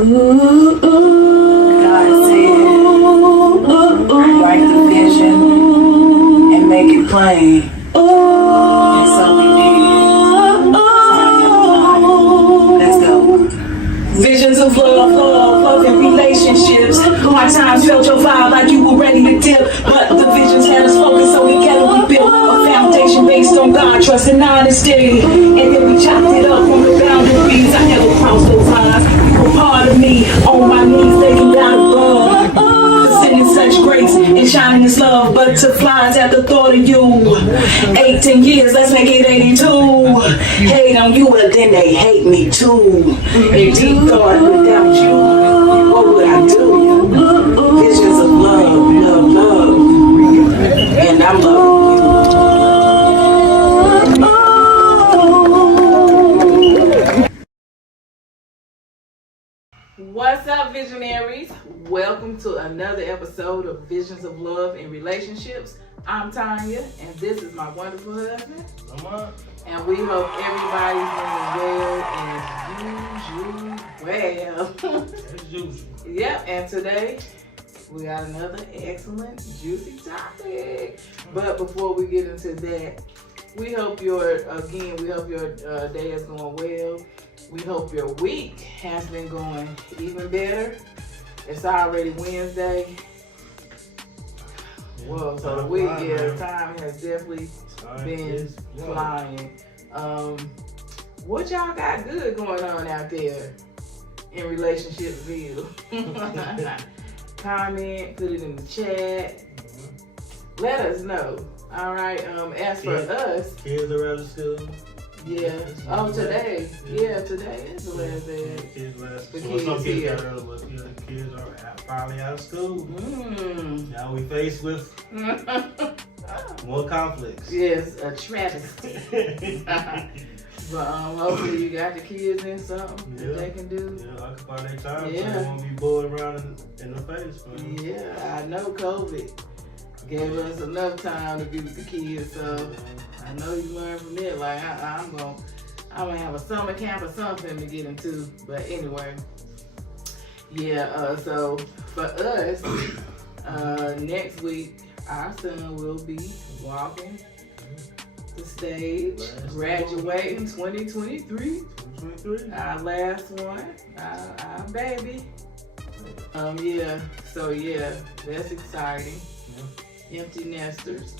God said, write the vision and make it plain. And so we did. Let's go. Visions of love and relationships. Hard times felt your vibe like you were ready to dip. But the visions had us focused, so together we built a foundation based on God, trust, and honesty. And then we chopped it up from the boundaries. I never crossed those lines. You were part of me, on my knees, thanking God above. Sending such grace and shining His love. Butterflies at the thought of you. 18 years, let's make it 82. Hate on you, well then they hate me too. A deep thought, without you, what would I do? Visions of love, love. And I'm loving you. What's up, visionaries? Welcome to another episode of Visions of Love and Relationships. I'm Tanya, and this is my wonderful husband. And we hope everybody's doing well as usual. Yep, and today we got another excellent, juicy topic. But before we get into that, we hope your day is going well. We hope your week has been going even better. It's already Wednesday. Well, so the week, time has definitely been flying. What y'all got good going on out there in relationshipsville? Comment, put it in the chat. Let us know. All right. As for us, kids are out of school. Yeah. Oh, today. Yeah, today is the last day. Some kids got early, but the kids are finally out of school. Now we faced with more conflicts. Yes, a travesty. But hopefully you got the kids in something that they can do. Yeah, occupy their time so they won't be bored around in the face. Yeah, I know COVID gave us enough time to be with the kids, so I know you learned from it. Like I'm gonna have a summer camp or something to get into. But anyway, so for us, next week our son will be walking the stage, graduating 2023. Our last one, our baby. That's exciting. Empty nesters.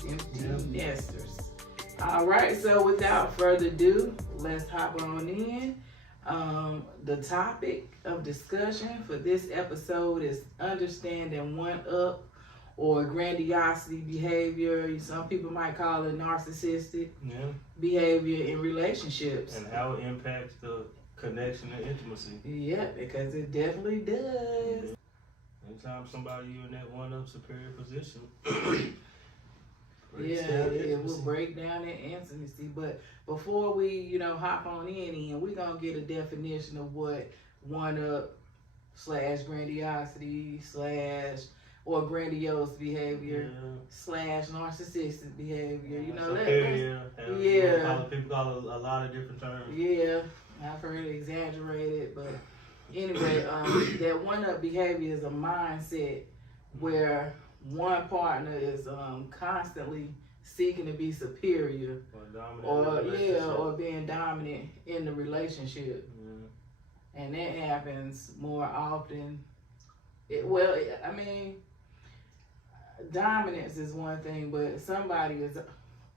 All right, so without further ado, let's hop on in. The topic of discussion for this episode is understanding one-up or grandiosity behavior. Some people might call it narcissistic behavior in relationships. And how it impacts the connection and intimacy. Yeah, because it definitely does. Anytime somebody you're in that one-up superior position, it will break down that intimacy. But before we, hop on in, we're gonna get a definition of what one-up / grandiosity / or grandiose behavior / narcissistic behavior. People call it a lot of different terms. Yeah, I've heard it exaggerated, but anyway, that one-up behavior is a mindset where one partner is constantly seeking to be superior or being dominant in the relationship. And that happens more often. Dominance is one thing, but somebody is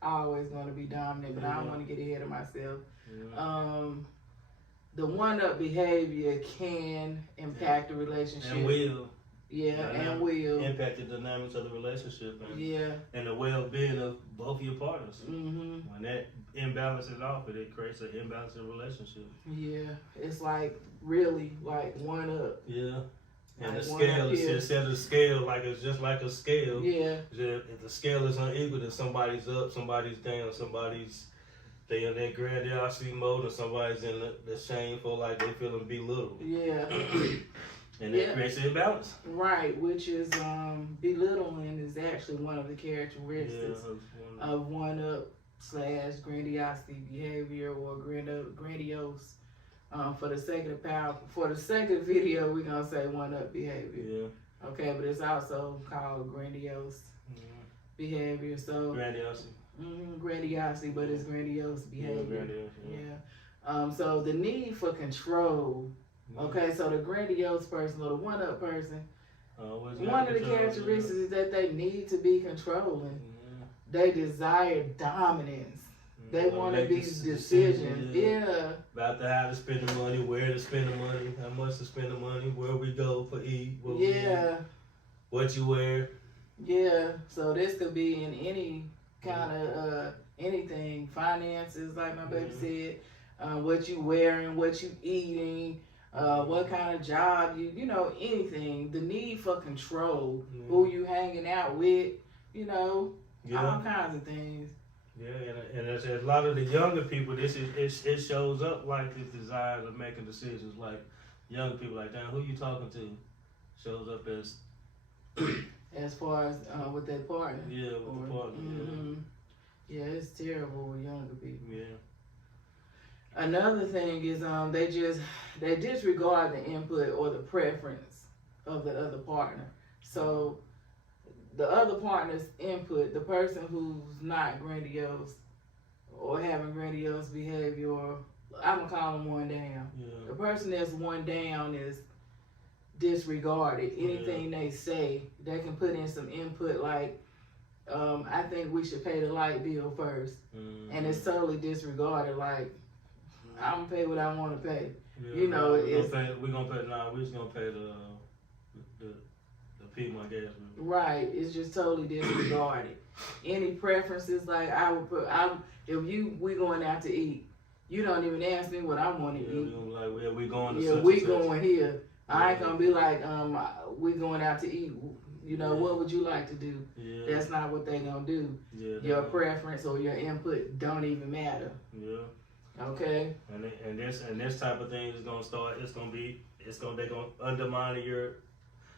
always going to be dominant, but I don't want to get ahead of myself. The one-up behavior can impact the relationship. And will. And will. Impact the dynamics of the relationship and the well-being of both your partners. When that imbalance is off, it creates an imbalance in the relationship. Yeah, it's like really like one-up. Yeah. And the scale is instead of the scale, like it's just like a scale. Yeah. If the scale is unequal, then somebody's up, somebody's down, they in that grandiosity mode, and somebody's in the shameful, like they feeling belittled. Yeah. And that creates an imbalance. Right, which is belittling is actually one of the characteristics of one-up / grandiosity behavior or grandiose For the sake of the video, we're gonna say one-up behavior. Yeah. Okay, but it's also called grandiose behavior. So Grandiosity. Grandiosity, but it's grandiose behavior. Yeah, grandiose. Yeah. So the need for control. Okay, so the grandiose person or the one-up person, one of the characteristics is that they need to be controlling. They desire dominance. They want to be decisions. Yeah. About how to spend the money, where to spend the money, how much to spend the money, where we go for eat, what we eat, what you wear. Yeah. So this could be in any kind of anything, finances, like my baby said, what you wearing, what you eating, what kind of job you know, anything. The need for control, who you hanging out with, you know, all kinds of things. Yeah, and as a lot of the younger people, it shows up like this desire of making decisions. Like younger people, like, damn, who you talking to? Shows up as as far as with their partner. Yeah, with the partner. Yeah, it's terrible with younger people. Yeah. Another thing is they disregard the input or the preference of the other partner. So the other partner's input, the person who's not grandiose or having grandiose behavior, or I'm gonna call them one down. Yeah. The person that's one down is disregarded. Anything they say, they can put in some input like, I think we should pay the light bill first. And it's totally disregarded. Like, I'm gonna pay what I want to pay. Yeah, you know, we're just gonna pay the Piedmont gas bill. Right, it's just totally disregarded. Any preferences, like we going out to eat, you don't even ask me what I want to eat. We going to going here. I ain't gonna be like, we going out to eat. You know, what would you like to do? Yeah. That's not what they gonna do. Yeah, your preference or your input don't even matter. Yeah. Okay. And this type of thing is gonna start. They're gonna undermine your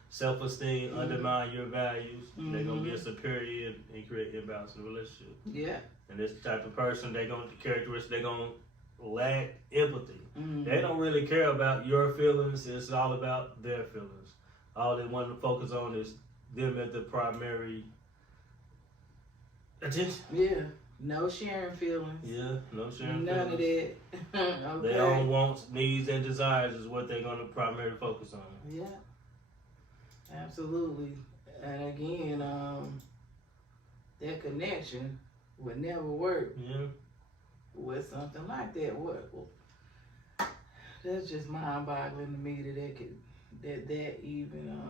self-esteem, undermine your values. They're gonna be a superior and create imbalance in the relationship. Yeah. And this type of person, they're gonna lack empathy. They don't really care about your feelings. It's all about their feelings. All they want to focus on is them as the primary attention. Yeah. No sharing feelings. Yeah, no sharing None feelings. of that. Okay. Their own wants, needs, and desires is what they're going to primarily focus on. Yeah. Absolutely. And again, that connection would never work. Yeah. With something like that. That's just mind-boggling to me that even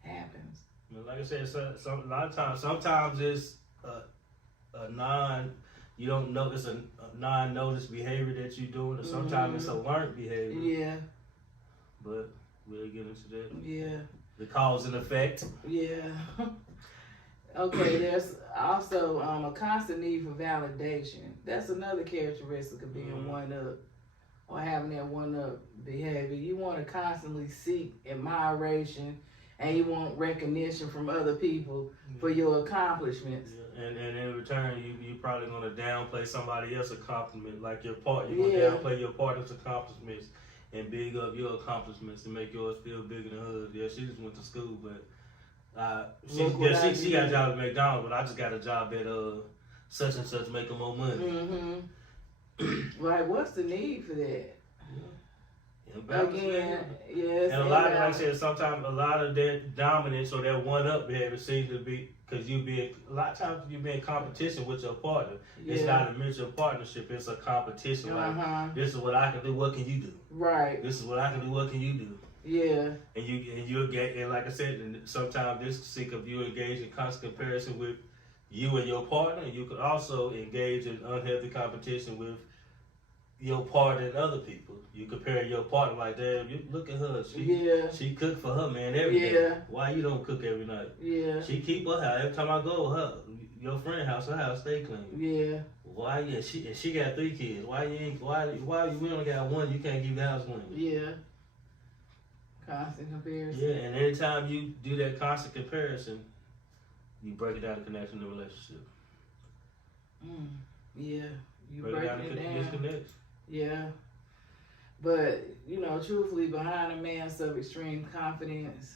happens. Like I said, a lot of times, sometimes it's you don't know, it's a non-noticed behavior that you're doing, and sometimes it's a learned behavior. Yeah. But we'll get into that. Yeah. The cause and effect. Yeah. Okay, there's also a constant need for validation. That's another characteristic of being one-up or having that one-up behavior. You want to constantly seek admiration and you want recognition from other people for your accomplishments. Yeah. And in return, you probably going to downplay somebody else's accomplishment, like your partner. You're going to downplay your partner's accomplishments and big up your accomplishments and make yours feel bigger than hers. Yeah, she just went to school, but she got a job at McDonald's, but I just got a job at such and such, making more money. Like, what's the need for that? Again, yes. And a lot, like I said, sometimes a lot of that dominance or that one-up behavior seems to be because a lot of times you be in competition with your partner. It's not a mutual partnership; it's a competition. Like, this is what I can do. What can you do? Right. This is what I can do. What can you do? Yeah. And like I said, and sometimes this sick of you engage in constant comparison with you and your partner. And you could also engage in unhealthy competition with your partner and other people. You compare your partner like, damn, you look at her. She cook for her man every day. Why you don't cook every night? Yeah. She keep her house. Every time I go, your friend house, her house stay clean. Yeah. Why? Yeah. She got 3 kids. Why you ain't? Why we only got 1? You can't keep the house clean. Yeah. Constant comparison. Yeah, and anytime you do that constant comparison, you break it down the connection in the relationship. Yeah. You break breaking it down. Disconnects. Yeah. But you know, truthfully, behind a mask of extreme confidence,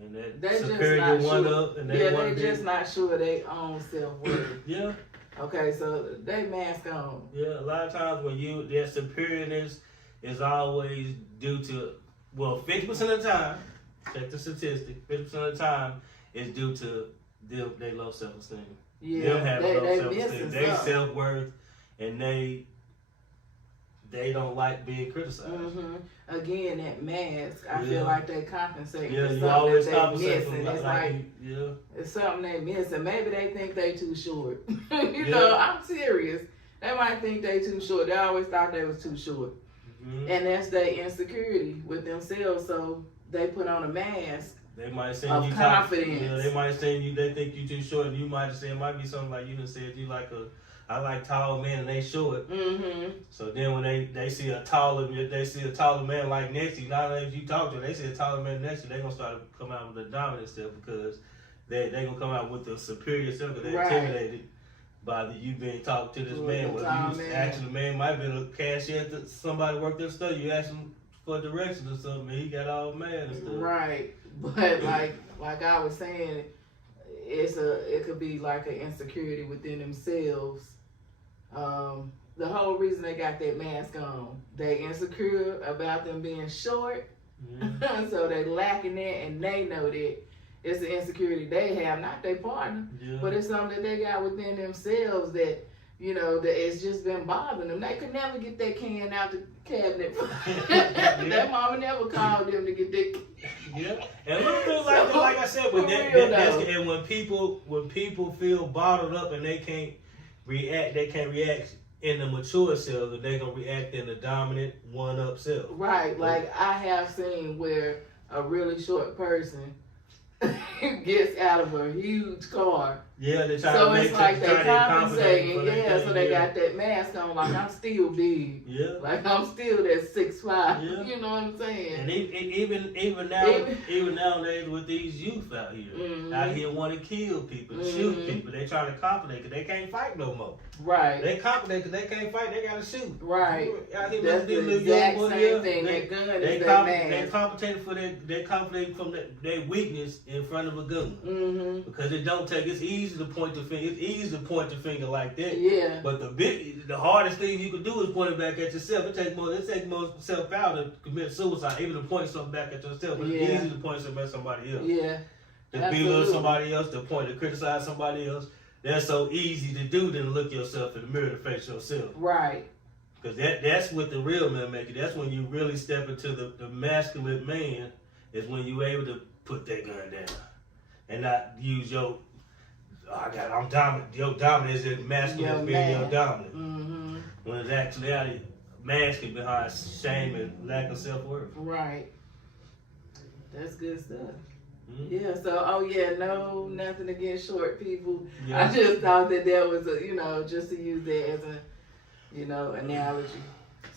And that they just superior not one sure. up, and they want to they be. just not sure they own self-worth. Yeah, Okay, so they mask on. yeah. A lot of times when their superiorness is always due to, 50% of the time, check the statistic, 50% of the time is due to they low self-esteem. Yeah, Them having they low missing self-esteem, they something. self-worth, and they don't like being criticized. Mm-hmm. Again, that mask, I Yeah. feel like they compensate Yeah, for you something always that they compensate missing. for It's like yeah. it's something they missing. Maybe they think they too short. You Yeah. know, I'm serious. They might think they too short. They always thought they was too short. Mhm. And that's their insecurity with themselves. So they put on a mask. They might say Of you confidence. Yeah, they might say you. They think you too short, and you might say it might be something like you done said you like I like tall men and they short. Mm-hmm. So then when they see a taller man like next to you, not only if you talk to them, they see a taller man next to you, they gonna start to come out with the dominant stuff because they gonna come out with the superior stuff because they're Right. intimidated by you being talked to this With man. the Well, tall you man. actually man might be a cashier at somebody worked their store. You ask him for directions or something, and he got all mad and stuff. Right. But like I was saying, it could be like an insecurity within themselves. The whole reason they got that mask on, they insecure about them being short, Mhm. so they lacking that, and they know that it's an insecurity they have, not their partner, Yeah. but it's something that they got within themselves that, you know, that it's just been bothering them. They could never get that can out the cabinet. That mama never called them to get that. Yeah, and little things like that, like I said, but For that's real, though. and when people feel bottled up and they can't react in the mature self, and they gonna react in the dominant one up self. Right, like I have seen where a really short person gets out of a huge car. Yeah, they try So to make it's like try they to compensate compensating, for that yeah, thing, so they yeah. got that mask on, like I'm still big. Yeah. Like I'm still that 6'5", Yeah. you know what I'm saying? And even nowadays with these youth out here, Mhm. want to kill people, shoot Mhm. people. They try to compensate because they can't fight no more. Right, They compensate because they can't fight. They gotta shoot. right. Out here, That's these the little exact young boys, same yeah, thing. they- That gun They is that compensate mask. for they compensate from their weakness in front of a gun Mm-hmm. because it don't take. It's easy to point the finger. It's easy to point the finger like that. Yeah. But the hardest thing you can do is point it back at yourself. It takes more self out to commit suicide, even to point something back at yourself. But Yeah. it's easy to point something at somebody else. Yeah. To belittle Absolutely. somebody else, to point to criticize somebody else. That's so easy to do than to look yourself in the mirror to face yourself. Right. Because that's what the real man make it. That's when you really step into the masculine man, is when you able to put that gun down and not use I'm dominant. Your dominant is masculine Your as being your man. dominant. Mm-hmm. When it's actually masculine behind shame and lack of self-worth. Right. That's good stuff. Mhm. Yeah, so, nothing against short people. Yeah. I just thought that was just to use that as a, analogy,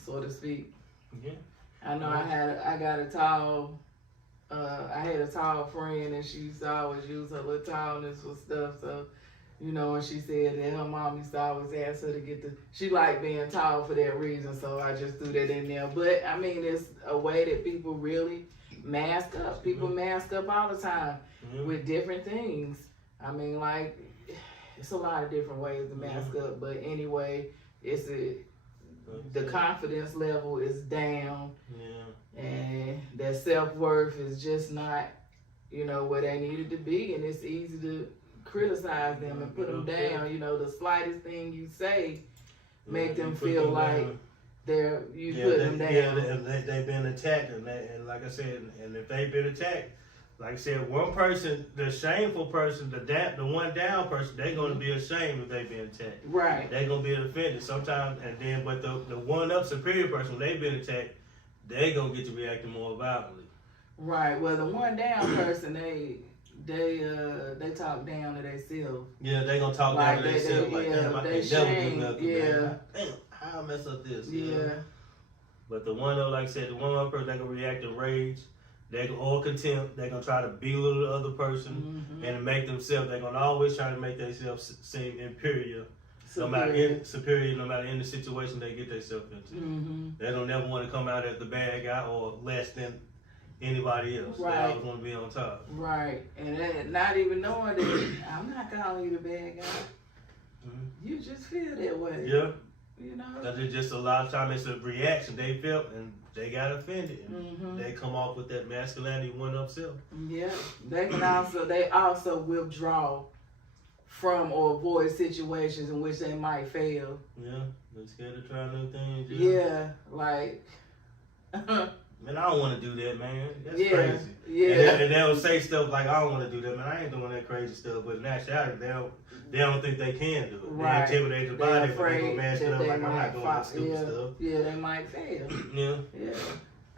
so to speak. Yeah. I know I had a tall friend, and she used to always use her little tallness for stuff, so, and she said that her mom used to always ask her to she liked being tall for that reason, so I just threw that in there. But, I mean, it's a way that people really mask up. People mask up all the time with different things. I mean, like, it's a lot of different ways to mask up, but anyway, the confidence level is down, and their self-worth is just not, where they needed to be, and it's easy to criticize them and put them down. The slightest thing you say make them feel like you put them down. Yeah, they've been attacked, and like I said, and if they've been attacked, like I said, one person, the shameful person, the one down person, they're going to be ashamed if they've been attacked. Right. They're going to be offended sometimes, but the one up superior person, when they've been attacked, they're going to get to reacting more violently. Right. Well, the one down person, they talk down to themselves. Yeah, they're going to talk down to themselves like, damn, I they can never do shame, nothing, man. Damn, how I mess up this? Yeah. But the one, though, like I said, the one up person, they're going to react to rage. Or contempt. They're gonna try to belittle the other person and make themselves. They're gonna always try to make themselves seem inferior no matter any situation they get themselves into. Mm-hmm. They don't never want to come out as the bad guy or less than anybody else. Right. They always want to be on top. Right, and then not even knowing that I'm not calling you the bad guy. Mm-hmm. You just feel that way. Yeah. You know. Because it's just a lot of time it's a reaction they felt and they got offended. And Mm-hmm. they come off with that masculinity one-up self. Yeah, they also withdraw from or avoid situations in which they might fail. Yeah. They're scared to try new things. Yeah, like. Man, I don't want to do that, man. That's Yeah, crazy. yeah. And they'll say stuff like, I don't want to do that, man. I ain't doing that crazy stuff. But in actuality, they don't think they can do it. Right. They're intimidated by it, but they're going to mask it up like, I'm not doing that stupid stuff. Yeah, they might fail. Yeah. Yeah.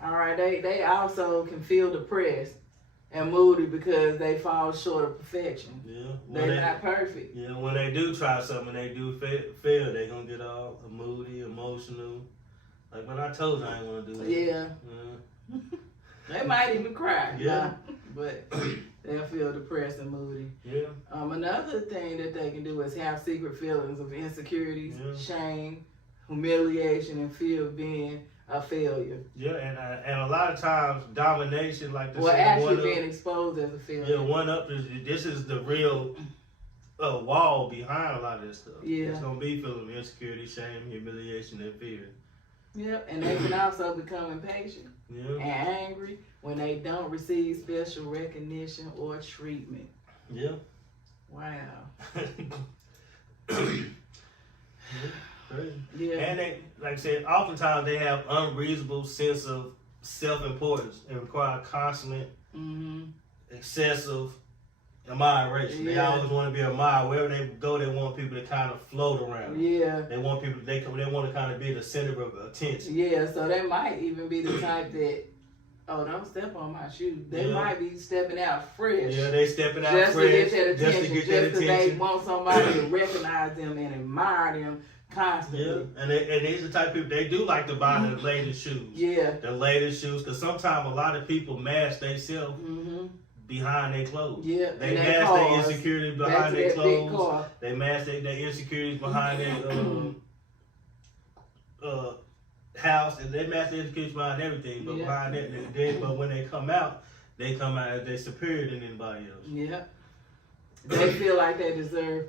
All right. They also can feel depressed and moody because they fall short of perfection. Yeah. They're not perfect. Yeah, when they do try something and they do fail, they going to get all moody, emotional. Like, when I told you I ain't want to do that. Yeah. They might even cry. Yeah. But they'll feel depressed and moody. Yeah. Another thing that they can do is have secret feelings of insecurities, Yeah. shame, humiliation, and fear of being a failure. Yeah, and a lot of times domination, like this, Or actually being exposed as a failure. Yeah, one up is this is the real wall behind a lot of this stuff. Yeah. It's gonna be feeling insecurity, shame, humiliation, and fear. Yep, and they can also become impatient Yeah. and angry when they don't receive special recognition or treatment. Yeah. Wow. Crazy. Yeah. And they, like I said, oftentimes they have unreasonable sense of self-importance and require constant, excessive admiration. They Yeah. always want to be admired. Wherever they go, they want people to kind of float around. Yeah. They want people. They want to kind of be the center of attention. Yeah, so they might even be the type that, oh, don't step on my shoe. They Yeah. might be stepping out fresh. Yeah, they stepping out Just fresh to get that just attention. to get Just that because they attention. want somebody to recognize them and admire them constantly. Yeah, and these are the type of people, they do like to buy the latest shoes. Yeah. The latest shoes, because sometimes a lot of people mask themselves behind their clothes. Yeah. They and mask their cars. insecurities Back behind to their that big clothes. car. They mask their insecurities behind their house, and they mask their insecurities behind everything. But Yeah. behind that, but when they come out as they superior than anybody else. Yeah. They feel like they deserve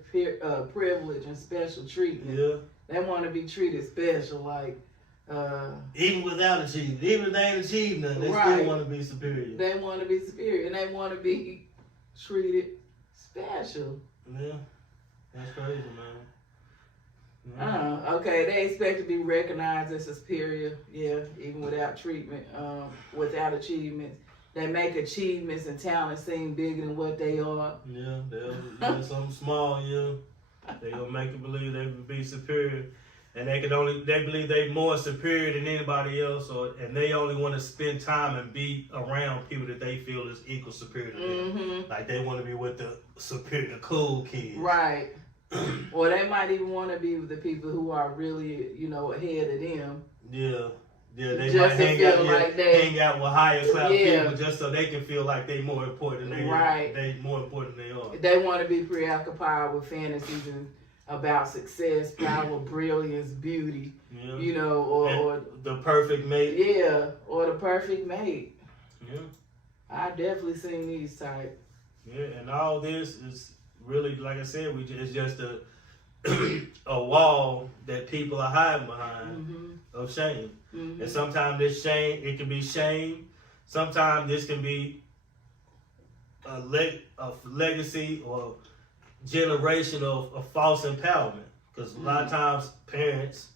privilege and special treatment. Yeah. They want to be treated special, like Even without achieving, even if they ain't achieved nothing, they Right. still want to be superior. they want to be superior and they want to be treated special. Yeah, that's crazy, man. Okay, they expect to be recognized as superior, yeah, even without treatment, without achievements. They make achievements and talents seem bigger than what they are. Yeah, they'll do something small, yeah. They gonna make you believe they would be superior. And they believe they more superior than anybody else, and they only want to spend time and be around people that they feel is equal superior to them. Like they want to be with the superior, the cool kids. Right. Or they might even want to be with the people who are really, ahead of them. Yeah. Yeah, they Just might to feel like hang out with higher class Yeah. people just so they can feel like they more important than they Right. They more important than they are. They want to be preoccupied with fantasies about success, power, brilliance, beauty, Yeah. or the perfect mate. yeah, or the perfect mate. Yeah. I definitely seen these type. Yeah, and all this is really, like I said, it's just a a wall that people are hiding behind of shame. And sometimes this shame, it can be shame. Sometimes this can be a legacy or generation of false empowerment. Because a lot of times parents,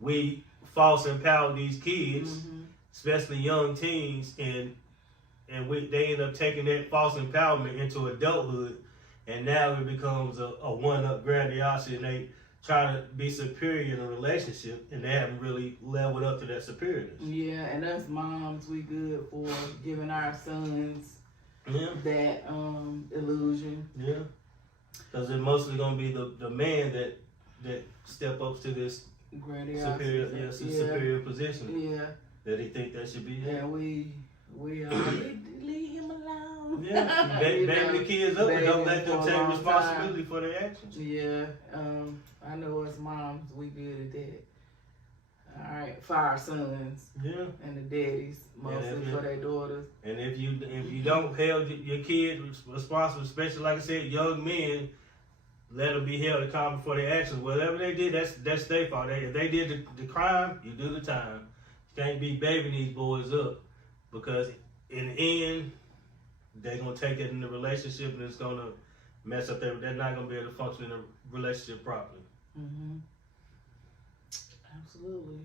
we false empower these kids, especially young teens, and they end up taking that false empowerment into adulthood, and now it becomes a one-up grandiosity, and they try to be superior in a relationship, and they haven't really leveled up to that superiorness. Yeah, and us moms, we good for giving our sons that illusion. Yeah. Because it's mostly going to be the man that step up to this Grandiosity. superior position Yeah. that he think that should be there. And we leave him alone. Yeah, baby the kids up and don't let them take responsibility for their actions. Yeah, I I know us moms, we good at that. All right, for our sons Yeah. and the daddies, mostly for their daughters. And if you don't hold your kids responsible, especially like I said, young men, let them be held accountable for their actions. Whatever they did, that's their fault. If they did the crime, you do the time. You can't be babying these boys up, because in the end, they're gonna take it in the relationship and it's gonna mess up they're not gonna be able to function in a relationship properly. Mm-hmm. Absolutely.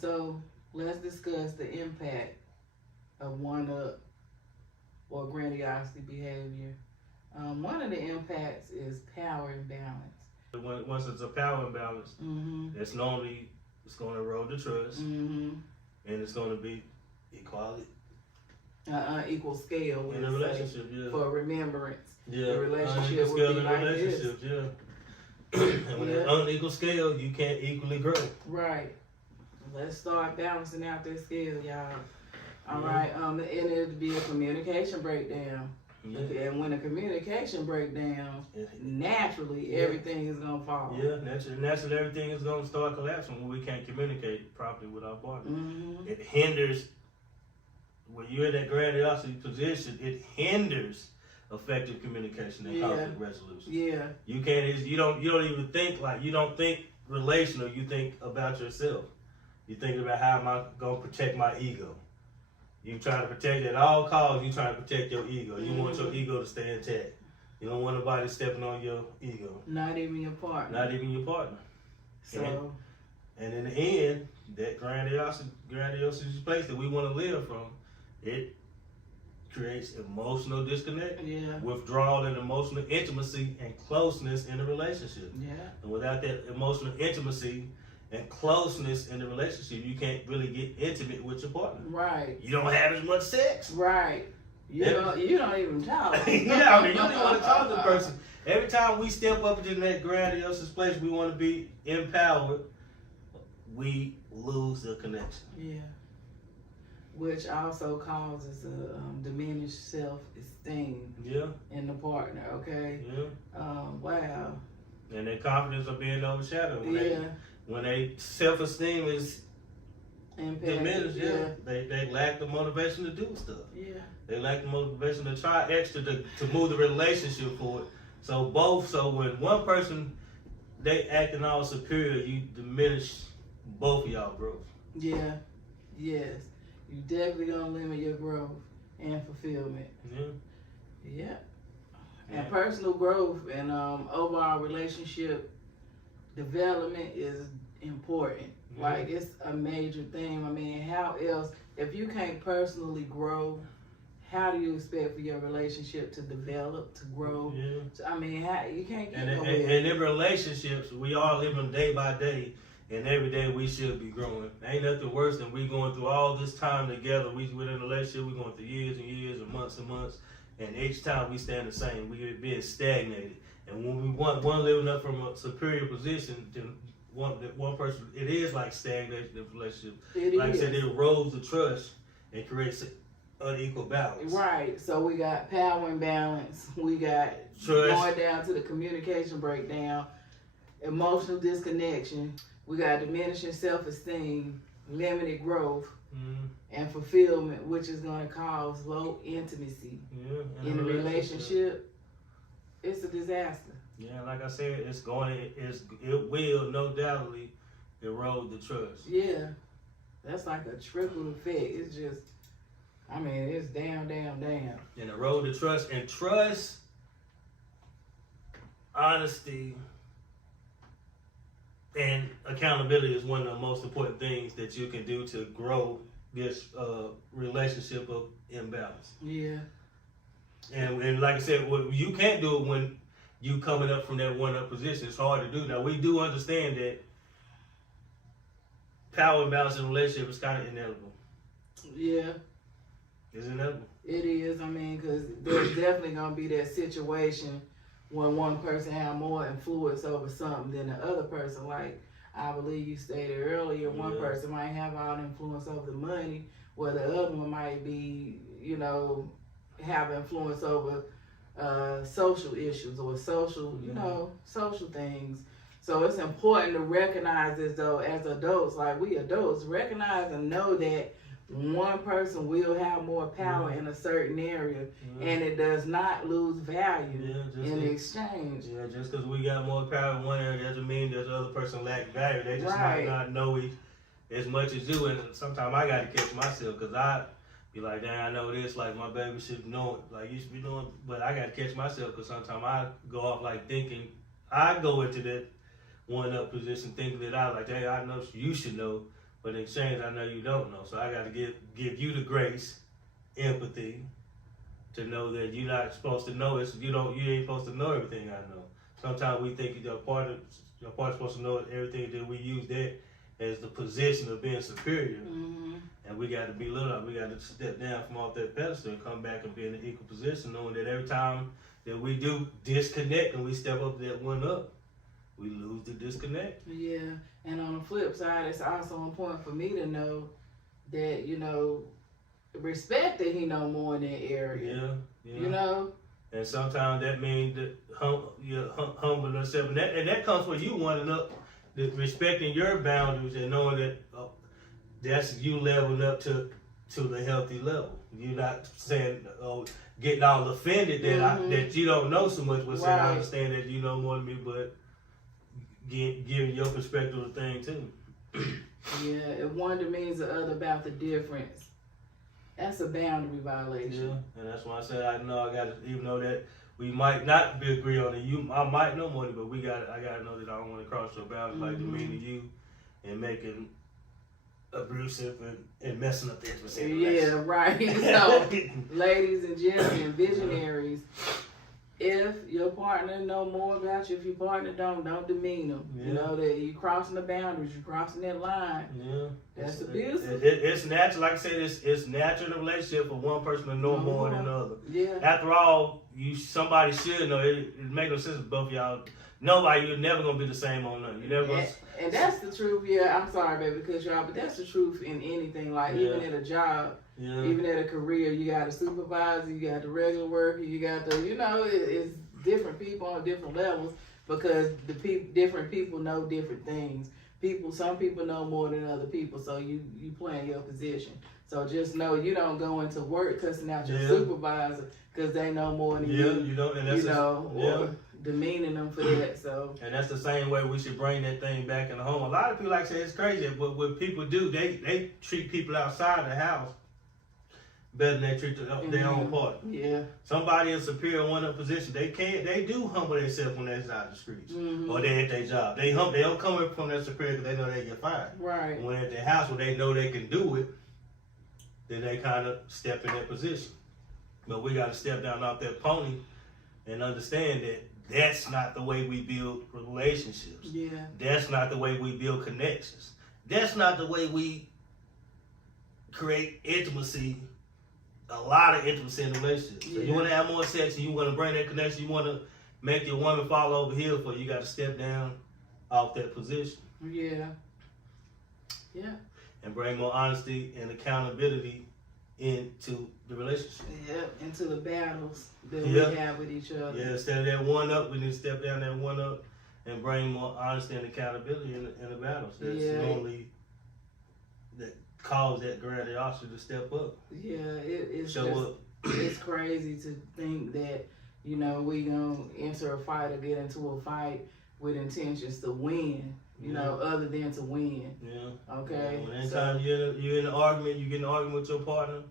So let's discuss the impact of one-up or grandiosity behavior. One of the impacts is power imbalance. Once it's a power imbalance, it's going to erode the trust, and it's going to be equality. Equal scale In a relationship, yeah. For remembrance. Yeah. The relationship Unequal would scale be in like relationships, this. yeah. And with an unequal scale, you can't equally grow. Right. Let's start balancing out that scale, y'all. All right. And it'd be a communication breakdown. Yeah. And when a communication breakdown, naturally everything is gonna fall. Yeah, naturally everything is gonna start collapsing when we can't communicate properly with our partner. It hinders, when you're in that grandiosity position, it hinders effective communication and conflict resolution. Yeah. You don't even think you don't think relational, you think about yourself. You think about how am I gonna protect my ego. You trying to protect at all costs. You trying to protect your ego. You want your ego to stay intact. You don't want nobody stepping on your ego. Not even your partner. Not even your partner. So. And in the end, that grandiosity place that we want to live from, it creates emotional disconnect, withdrawal, and emotional intimacy and closeness in the relationship. Yeah. And without that emotional intimacy and closeness in the relationship, you can't really get intimate with your partner. Right. You don't have as much sex. Right. You don't even talk. Yeah, I mean, you don't even want to talk to the person. Every time we step up into that grandiose place, we want to be empowered, we lose the connection. Yeah. Which also causes a diminished self-esteem in the partner, okay? Yeah. Wow. And their confidence are being overshadowed. When they self-esteem is diminished, they lack the motivation to do stuff. Yeah. They lack the motivation to try extra to move the relationship forward. So when one person, they acting all superior, you diminish both of y'all growth. Yeah. Yes. You definitely gonna limit your growth and fulfillment. Yeah. And personal growth and overall relationship development is important. Like, it's a major thing. I mean, how else, if you can't personally grow, how do you expect for your relationship to develop, to grow? So, I mean, you can't get nowhere. And in relationships, we all living day by day, and every day we should be growing. Ain't nothing worse than we going through all this time together. We're in a relationship, we're going through years and years and months, and each time we stand the same. We're being stagnated. And when we want one living up from a superior position, then one person, it is like stagnation in a relationship. Like I said, it erodes the trust and creates unequal balance. Right. So we got power imbalance. We got trust. Going down to the communication breakdown, emotional disconnection. We got diminishing self-esteem, limited growth, and fulfillment, which is going to cause low intimacy in a relationship. It's a disaster. Yeah, like I said, it will no doubtly erode the trust. Yeah, that's like a triple effect. It's just, I mean, it's down. And erode the trust. And trust, honesty, and accountability is one of the most important things that you can do to grow this relationship of imbalance. Yeah. And like I said, you can't do it when you coming up from that one-up position. It's hard to do. Now, we do understand that power imbalance in a relationship is kind of inevitable. Yeah. It's inevitable. It is. I mean, because there's definitely going to be that situation when one person have more influence over something than the other person. Like, I believe you stated earlier, one person might have all the influence over the money, where the other one might be, have influence over social issues or social, social things. So it's important to recognize this though as adults, like we adults, recognize and know that one person will have more power in a certain area, and it does not lose value in exchange. Yeah, just because we got more power in one area doesn't mean that the other person lacks value. They just might not know it as much as you. And sometimes I got to catch myself because I be like, dang, I know this. Like my baby should know it. Like you should be doing. But I got to catch myself because sometimes I go off like thinking. I go into that one-up position thinking that I like, dang, I know you should know. But in exchange, I know you don't know. So I got to give you the grace, empathy, to know that you're not supposed to know it. You ain't supposed to know everything I know. Sometimes we think your partner's supposed to know everything. That we use that as the position of being superior, and we got to belittle it. We got to step down from off that pedestal and come back and be in an equal position, knowing that every time that we do disconnect and we step up that one up, we lose the disconnect. Yeah, and on the flip side, it's also important for me to know that, you know, respect that he know more in that area. Yeah. You know? And sometimes that means that you're humble yourself. And that comes from you wanting up, respecting your boundaries and knowing that that's you leveling up to the healthy level. You're not saying, getting all offended that you don't know so much, but saying, I understand that you know more than me, but giving your perspective of the thing too. Yeah, if one demeans the other about the difference, that's a boundary violation. Yeah, and that's why I said I know I got to, even though that we might not agree on it, I might know more, but I got to know that I don't want to cross your boundaries like demeaning you and making abusive and messing up the intimacy. Yeah, right. So, ladies and gentlemen, visionaries, if your partner know more about you, if your partner don't demean them. You know that you crossing the boundaries, you crossing that line. Yeah, that's abusive. It's natural, like I said, it's natural in a relationship for one person to know more than the other. Yeah. After all, somebody should know. It makes no sense if both of y'all. Nobody, you're never gonna be the same on nothing. You never. And that's the truth. Yeah, I'm sorry, baby, because y'all, but that's the truth in anything. Like even at a job. Yeah. Even at a career, you got a supervisor, you got the regular worker, you got the, it's different people on different levels because different people know different things. Some people know more than other people, so you play in your position. So just know you don't go into work cussing out your supervisor because they know more than you. You don't, and that's or demeaning them for that. So. And that's the same way we should bring that thing back in the home. A lot of people like to say it's crazy, but what people do, they treat people outside the house better than they treat their own partner. Yeah. Somebody in superior one-up position, they do humble themselves when they're out the streets. Or they're at their job. They don't come up from their superior because they know they get fired. Right. When they're at their house where they know they can do it, then they kind of step in that position. But we got to step down off that pony and understand that that's not the way we build relationships. Yeah. That's not the way we build connections. That's not the way we create intimacy. A lot of intimacy in a relationship. So you want to have more sex and you want to bring that connection, you want to make your woman fall over here for you got to step down off that position. Yeah. Yeah. And bring more honesty and accountability into the relationship. Yeah, into the battles that we have with each other. Yeah, instead of that one up, we need to step down that one up and bring more honesty and accountability in the battles. That's normally that cause that grandiosity to step up. Yeah, it's crazy to think that, we gonna enter a fight or get into a fight with intentions to win, other than to win. Yeah. Okay. When anytime you're in an argument, you get in an argument with your partner,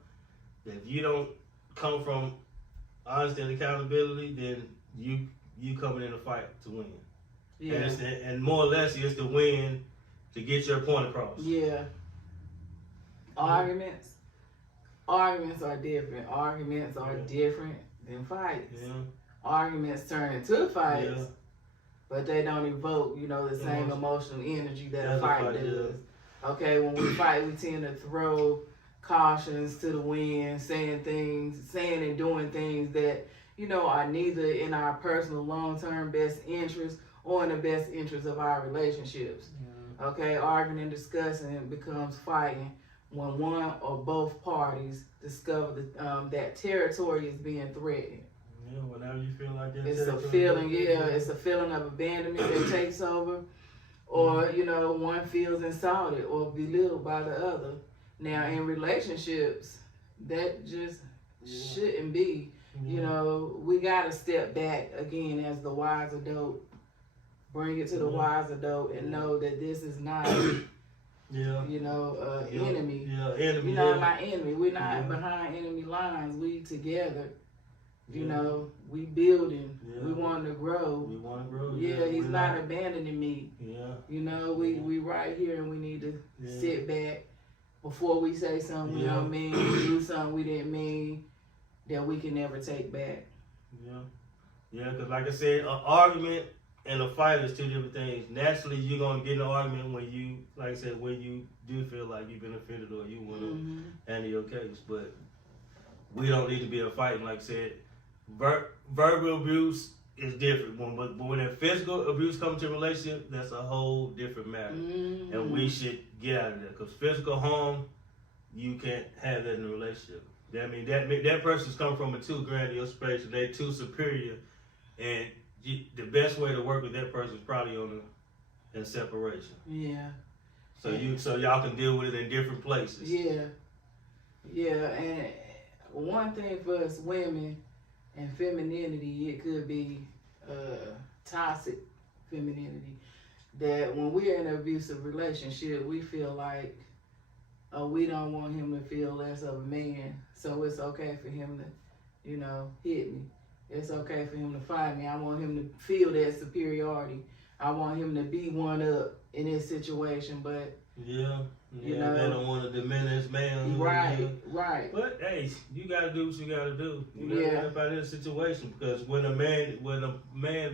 if you don't come from honesty and accountability, then you coming in a fight to win. Yeah. And more or less, it's to win to get your point across. Yeah. Arguments are different. Arguments are different than fights. Yeah. Arguments turn into fights, but they don't evoke, the same emotional energy that a fight does. Okay, when we fight, we tend to throw cautions to the wind, saying and doing things that, are neither in our personal long-term best interest or in the best interest of our relationships. Yeah. Okay, arguing and discussing becomes fighting when one or both parties discover that territory is being threatened. Yeah, whenever you feel like that. It's a feeling, it's a feeling of abandonment that takes over, or one feels insulted or belittled by the other. Now in relationships, that just shouldn't be. We gotta step back again as the wise adult, bring it to the wise adult, and know that this is not enemy. Yeah, enemy. You're not my enemy. We're not behind enemy lines. We together. We building. Yeah. We want to grow. We want to grow. Yeah, he's not abandoning me. Yeah. We right here, and we need to sit back before we say something we don't mean, do something we didn't mean, that we can never take back. Yeah, because like I said, an argument and a fight is two different things. Naturally, you're going to get in an argument when you, like I said, when you do feel like you've been offended or you want to handle your case. But we don't need to be a fighting. Like I said, verbal abuse is different. But when that physical abuse comes to a relationship, that's a whole different matter. And we should get out of that. Because physical harm, you can't have that in a relationship. That means that person's come from a too grandiose space, and they too superior, and the best way to work with that person is probably in separation. Yeah. So y'all can deal with it in different places. Yeah, and one thing for us women and femininity, it could be toxic femininity. That when we're in an abusive relationship, we feel like we don't want him to feel less of a man, so it's okay for him to, hit me. It's okay for him to fight me. I want him to feel that superiority. I want him to be one up in this situation, but they don't want to diminish man. Right. But hey, you gotta do what you gotta do. You gotta get up out of this situation, because when a man,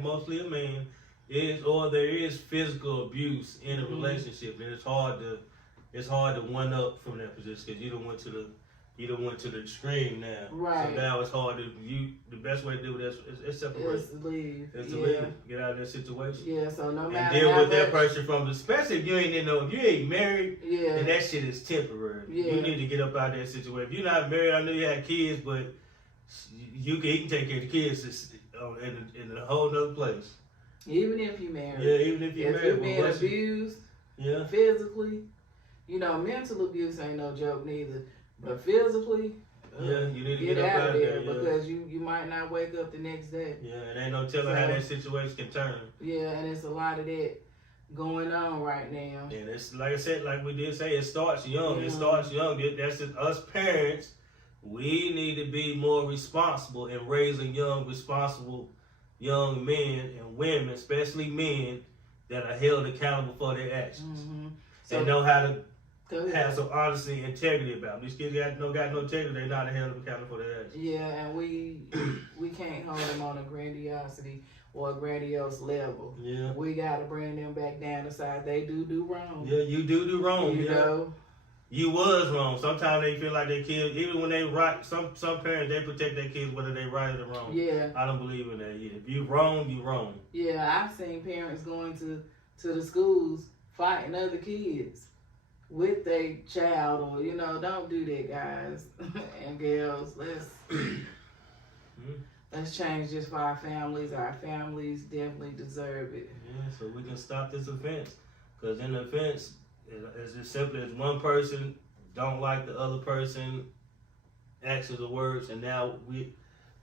mostly a man, there is physical abuse in a relationship, and it's hard to one up from that position, because you don't went to the extreme now. Right. So now it's hard to the best way to do that is separate. It's leave. Leave. Get out of that situation. Yeah, so no matter and deal how with that much, person especially if you ain't married, then that shit is temporary. Yeah. You need to get up out of that situation. If you're not married, I know you have kids, but he can take care of the kids in a whole nother place. Even if you're married. Yeah, even if you're married. If you're being abused physically, mental abuse ain't no joke neither. But physically, you need to get out of there because you might not wake up the next day. Yeah, and ain't no telling how that situation can turn. Yeah, and it's a lot of that going on right now. And it's like I said, like we did say, it starts young. It starts young. That's just us parents. We need to be more responsible in raising responsible young men and women, especially men, that are held accountable for their actions. And know how to have some honesty and integrity about them. These kids got no integrity, they're not held accountable for their actions. Yeah, and we can't hold them on a grandiosity or a grandiose level. Yeah. We gotta bring them back down to size. They do wrong. Yeah, you do wrong. You know. You was wrong. Sometimes they feel like their kids, even when they right, some parents, they protect their kids whether they right or wrong. Yeah. I don't believe in that. If you wrong, you wrong. Yeah, I've seen parents going to the schools fighting other kids with their child, or don't do that, guys and girls. Let's change this for our families. Our families definitely deserve it. Yeah, so we can stop this offense, because in the offense, it's as simple as one person don't like the other person actions or words, and now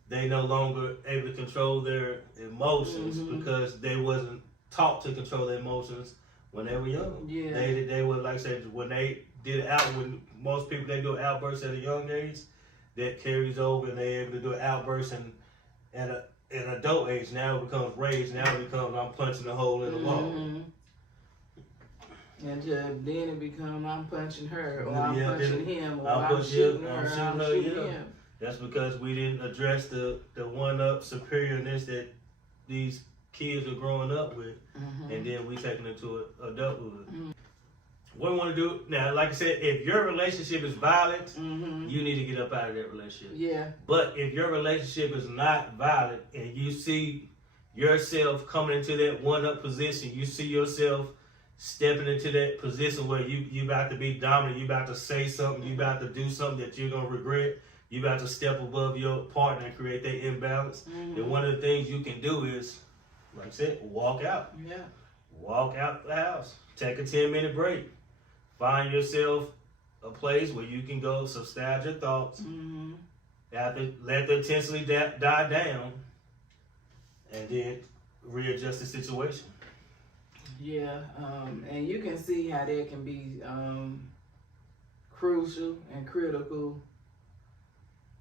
they no longer able to control their emotions because they wasn't taught to control their emotions when they were young. Yeah. They were, like I said, when they did when most people, they do outbursts at a young age, that carries over, and they're able to do an outburst at an adult age. Now it becomes rage. Now it becomes, I'm punching a hole in the wall. And then it becomes, I'm punching her, or I'm punching him, or I'm shooting her, or I'm shooting him. That's because we didn't address the one-up superiorness that these kids are growing up with, and then we taking it to adulthood. What we want to do now, like I said, if your relationship is violent, you need to get up out of that relationship. Yeah. But if your relationship is not violent, and you see yourself coming into that one-up position, you see yourself stepping into that position where you about to be dominant, you about to say something, you about to do something that you're going to regret, you got to step above your partner and create that imbalance. And one of the things you can do is, like I said, walk out. Yeah. Walk out the house. Take a 10-minute break. Find yourself a place where you can go subside your thoughts. After, let the intensity die down, and then readjust the situation. Yeah, and you can see how that can be crucial and critical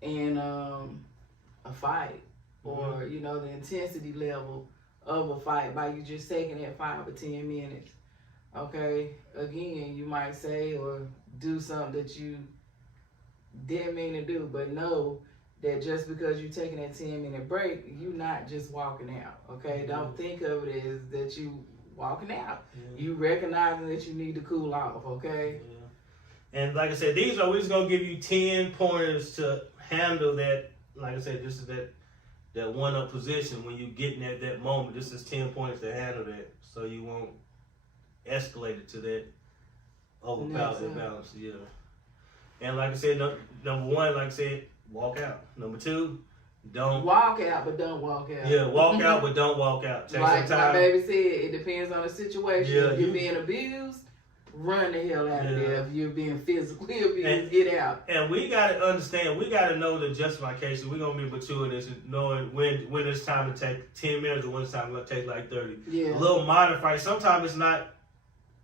in a fight, or you know, the intensity level of a fight by you just taking that 5 or 10 minutes. Okay, again, you might say or do something that you didn't mean to do, but know that just because you're taking that 10-minute break, you're not just walking out. Okay, don't think of it as that you walking out. You recognizing that you need to cool off. Okay. And like I said, we're just gonna give you 10 pointers to handle that. Like I said, this is that one-up position when you getting at that moment. This is 10 points to handle that, so you won't escalate it to that overpower imbalance. Yeah. And like I said, number one, like I said, walk out. Number two, don't walk out, but don't walk out. Yeah, walk out, but don't walk out. Take like some time. My baby said, it depends on the situation. Yeah, if you're being abused, run the hell out of there. If you're being physically abused, get out. And we gotta understand, we gotta know the justification. We're gonna be mature in this, knowing when it's time to take 10 minutes or when it's time to take like 30. Yeah. A little minor fight. Sometimes it's not.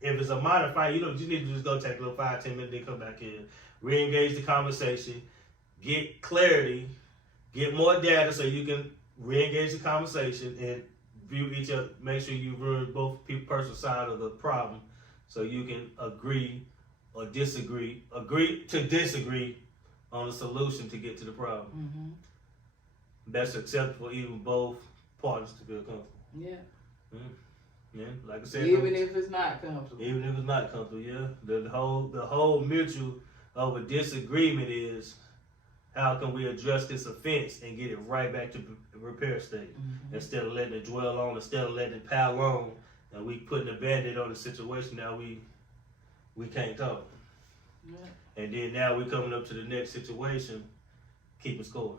If it's a minor fight, you need to just go take a little 5-10 minutes, then come back in, re-engage the conversation, get clarity, get more data so you can re-engage the conversation and view each other. Make sure you ruin both personal side of the problem, so you can agree or disagree. Agree to disagree on a solution to get to the problem. That's acceptable, even both partners to feel comfortable. Yeah. Yeah, like I said, even if it's not comfortable. Even if it's not comfortable, yeah. The whole mutual of a disagreement is, how can we address this offense and get it right back to repair state, instead of letting it dwell on, instead of letting it pile on, and we putting a band-aid on the situation. Now we can't talk. And then now we coming up to the next situation, keep it score.